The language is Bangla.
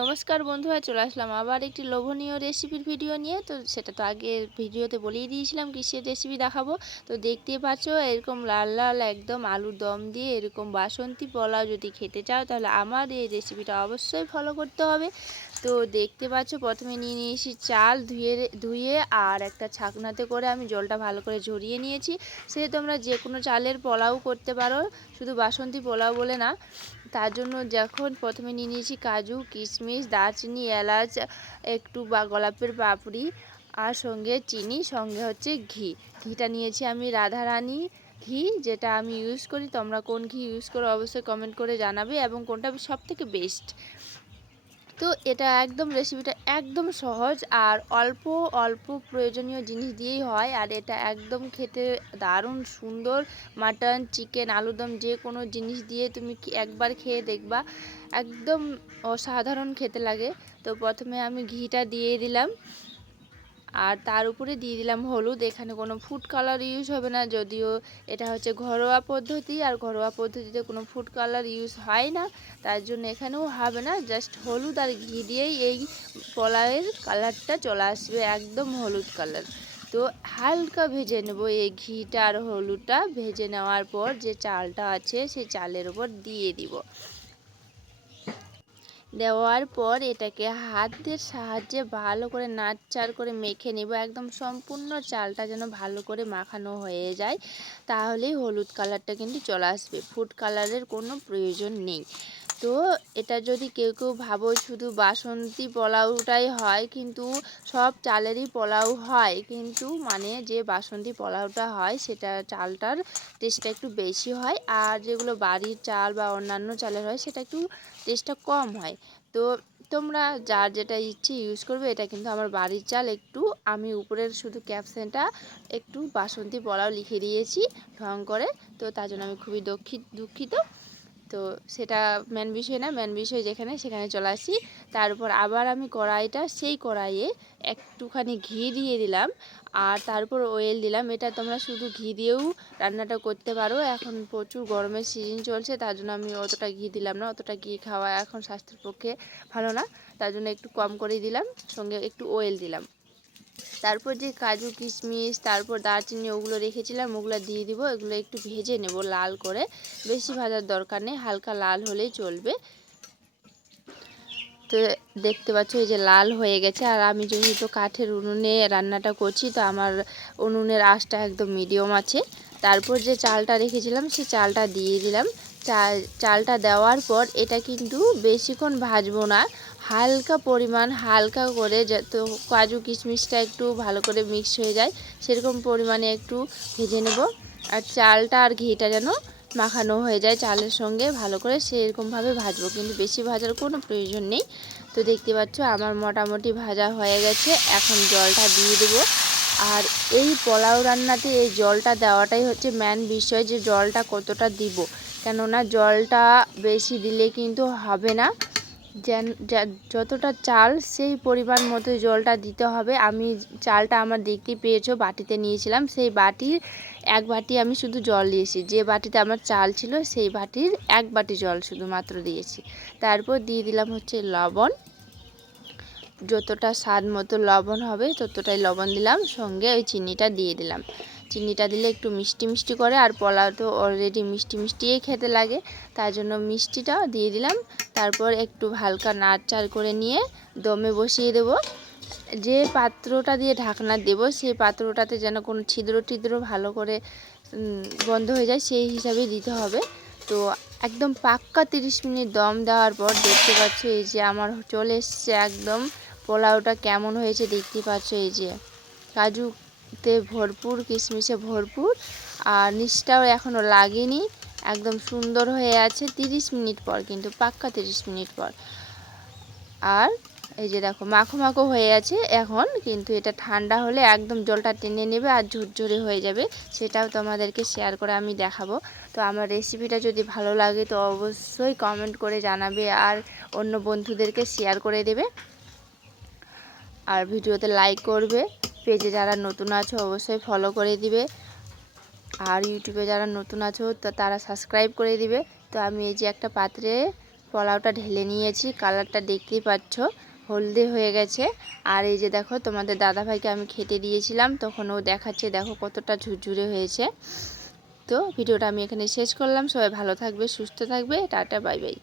নমস্কার বন্ধুরা, চলে আসলাম আবার একটি লোভনীয় রেসিপির ভিডিও নিয়ে। তো সেটা তো আগের ভিডিওতে বলেই দিয়েছিলাম কিসের রেসিপি দেখাবো। তো দেখতেই পাচ্ছ এরকম লাল লাল একদম আলুর দম দিয়ে এরকম বাসন্তী পোলাও যদি খেতে চাও তাহলে আমার এই রেসিপিটা অবশ্যই ফলো করতে হবে। তো দেখতে পাচ্ছ প্রথমে নিয়ে নিয়েছি চাল ধুয়ে আর একটা ছাকনাতে করে আমি জলটা ভালো করে ঝরিয়ে নিয়েছি। সে তোমরা যে কোনো চালের পোলাও করতে পারো, শুধু বাসন্তী পোলাও বলে না। তার জন্য যখন প্রথমে নিয়ে নিয়েছি কাজু, কিশমিশ, দারচিনি, এলাচ, একটু বা গোলাপের পাপড়ি, আর সঙ্গে চিনি, সঙ্গে হচ্ছে ঘিটা নিয়েছি আমি রাধারানী ঘি, যেটা আমি ইউজ করি। তোমরা কোন ঘি ইউজ করো অবশ্যই কমেন্ট করে জানাবে এবং কোনটা সবথেকে বেস্ট। তো এটা একদম রেসিপিটা একদম সহজ আর অল্প অল্প প্রয়োজনীয় জিনিস দিয়েই হয়, আর এটা একদম খেতে দারুণ সুন্দর। মাটন, চিকেন, আলুদম যে কোনো জিনিস দিয়ে তুমি একবার খেয়ে দেখবা, একদম অসাধারণ খেতে লাগে। তো প্রথমে আমি ঘিটা দিয়ে দিলাম আর তার উপরে দিয়ে দিলাম হলুদ। এখানে কোনো ফুড কালার ইউজ হবে না, যদিও এটা হচ্ছে ঘরোয়া পদ্ধতি আর ঘরোয়া পদ্ধতিতে কোনো ফুড কালার ইউজ হয় না, তার জন্য এখানেও হবে না। জাস্ট হলুদ আর ঘি দিয়েই এই পোলাওয়ের কালারটা চলে আসবে, একদম হলুদ কালার। তো হালকা ভেজে নেব, এই ঘিটা আর হলুদটা ভেজে নেওয়ার পর যে চালটা আছে সেই চালের উপর দিয়ে দিব। দেওয়ার পর এটাকে হাতের সাহায্যে ভালো করে নাড়চাড় করে মেখে নেব, একদম সম্পূর্ণ চালটা যেন ভালো করে মাখানো হয়ে যায়, তাহলেই হলুদ কালারটা কিন্তু চলে আসবে। ফুড কালারের কোনো প্রয়োজন নেই। তো এটা যদি কেউ কেউ ভাবো শুধু বাসন্তী পোলাওটাই হয়, কিন্তু সব চালেরই পোলাও হয়, কিন্তু মানে যে বাসন্তী পোলাওটা হয় সেটা চালটার টেস্টটা একটু বেশি হয়, আর যেগুলো বাড়ির চাল বা অন্যান্য চালের হয় সেটা একটু টেস্টটা কম হয়। তো তোমরা যার যেটা ইচ্ছে ইউজ করবে। এটা কিন্তু আমার বাড়ির চাল, একটু আমি উপরের শুধু ক্যাপশনটা একটু বাসন্তী পোলাও লিখে দিয়েছি ঢং করে, তো তার জন্য আমি খুবই দুঃখিত। তো সেটা মেন বিষয় না, মেন বিষয় যেখানে সেখানে চলে আসি। তারপর আবার আমি সেই কড়াইয়ে একটুখানি ঘি দিয়ে দিলাম আর তারপর অয়েল দিলাম। এটা তোমরা শুধু ঘি দিয়েও রান্নাটা করতে পারো। এখন প্রচুর গরমের সিজন চলছে, তার জন্য আমি অতটা ঘি দিলাম না, অতটা ঘি খাওয়া এখন স্বাস্থ্যের পক্ষে ভালো না, তার জন্য একটু কম করে দিলাম, সঙ্গে একটু অয়েল দিলাম। তারপর যে কাজু, কিশমিশ, তারপর দারচিনি ওগুলো রেখেছিলাম ওগুলো দিয়ে দিব। এগুলো একটু ভেজে নেব লাল করে, বেশি ভাজার দরকার নেই, হালকা লাল হলেই চলবে। তো দেখতে পাচ্ছ এই যে লাল হয়ে গেছে। আর আমি যেহেতু কাঠের উনুনে রান্নাটা করছি, তো আমার উনুনের আঁচটা একদম মিডিয়াম আছে। তারপর যে চালটা রেখেছিলাম সেই চালটা দিয়ে দিলাম। চালটা দেওয়ার পর এটা কিন্তু বেশিক্ষণ ভাজবো না, হালকা করে, যত কাজু কিশমিশটা একটু ভালো করে মিক্স হয়ে যায় সেরকম পরিমাণে একটু ভেজে নেব। আর চালটা আর ঘিটা যেন মাখানো হয়ে যায় চালের সঙ্গে ভালো করে, সেরকমভাবে ভাজবো, কিন্তু বেশি ভাজার কোনো প্রয়োজন নেই। তো দেখতে পাচ্ছ আমার মোটামুটি ভাজা হয়ে গেছে। এখন জলটা দিয়ে দেবো। আর এই পোলাও রান্নাতে এই জলটা দেওয়াটাই হচ্ছে মেন বিষয়, যে জলটা কতটা দিব, কেননা জলটা বেশি দিলে কিন্তু হবে না। যতটা চাল সেই পরিমাণ মতো জলটা দিতে হবে। আমি চালটা আমার দেখতে পেয়েছো বাটিতে নিয়েছিলাম, সেই বাটির এক বাটি আমি শুধু জল দিয়েছি, যে বাটিতে আমার চাল ছিল সেই বাটির এক বাটি জল শুধুমাত্র দিয়েছি। তারপর দিয়ে দিলাম হচ্ছে লবণ, যতটা স্বাদ মতো লবণ হবে ততটাই লবণ দিলাম, সঙ্গে ওই চিনিটা দিয়ে দিলাম। চিনিটা দিলে একটু মিষ্টি মিষ্টি করে, আর পোলাও তো অলরেডি মিষ্টি মিষ্টিই খেতে লাগে, তার জন্য মিষ্টিটা দিয়ে দিলাম। তারপর একটু হালকা নাড়চাড় করে নিয়ে দমে বসিয়ে দেব। যে পাত্রটা দিয়ে ঢাকনা দেব সেই পাত্রটাতে যেন কোনো ছিদ্র ভালো করে বন্ধ হয়ে যায়, সেই হিসাবে দিতে হবে। তো একদম পাক্কা 30 মিনিট দম দেওয়ার পর দেখতে পাচ্ছ এই যে আমার চলে এসছে একদম পোলাওটা কেমন হয়েছে দেখতে পাচ্ছ। এই যে কাজুতে ভরপুর, কিশমিশে ভরপুর, আর নিচটাও এখনও লাগেনি, একদম সুন্দর হয়ে আছে 30 মিনিট পর, কিন্তু পাক্কা 30 মিনিট পর। আর এই যে দেখো মাখো মাখো হয়ে আছে এখন, কিন্তু এটা ঠান্ডা হলে একদম জলটা টেনে নেবে আর ঝুরঝুরে হয়ে যাবে, সেটাও তোমাদেরকে শেয়ার করে আমি দেখাবো। তো আমার রেসিপিটা যদি ভালো লাগে তো অবশ্যই কমেন্ট করে জানাবে আর অন্য বন্ধুদেরকে শেয়ার করে দেবে, আর ভিডিওতে লাইক করবে। পেজে যারা নতুন আছো অবশ্যই ফলো করে দিবে, আর ইউটিউবে যারা নতুন আছো তো তারা সাবস্ক্রাইব করে দিবে। তো আমি এই যে একটা পাত্রে পোলাওটা ঢেলে নিয়েছি। কালারটা দেখতেই পাচ্ছ, হলদে হয়ে গেছে। আর এই যে দেখো তোমাদের দাদাভাইকে আমি খেতে দিয়েছিলাম, তখন ও দেখাচ্ছে দেখো কতটা ঝুরঝুরে হয়েছে। তো ভিডিওটা আমি এখানে শেষ করলাম। সবাই ভালো থাকবে, সুস্থ থাকবে, টাটা বাই বাই।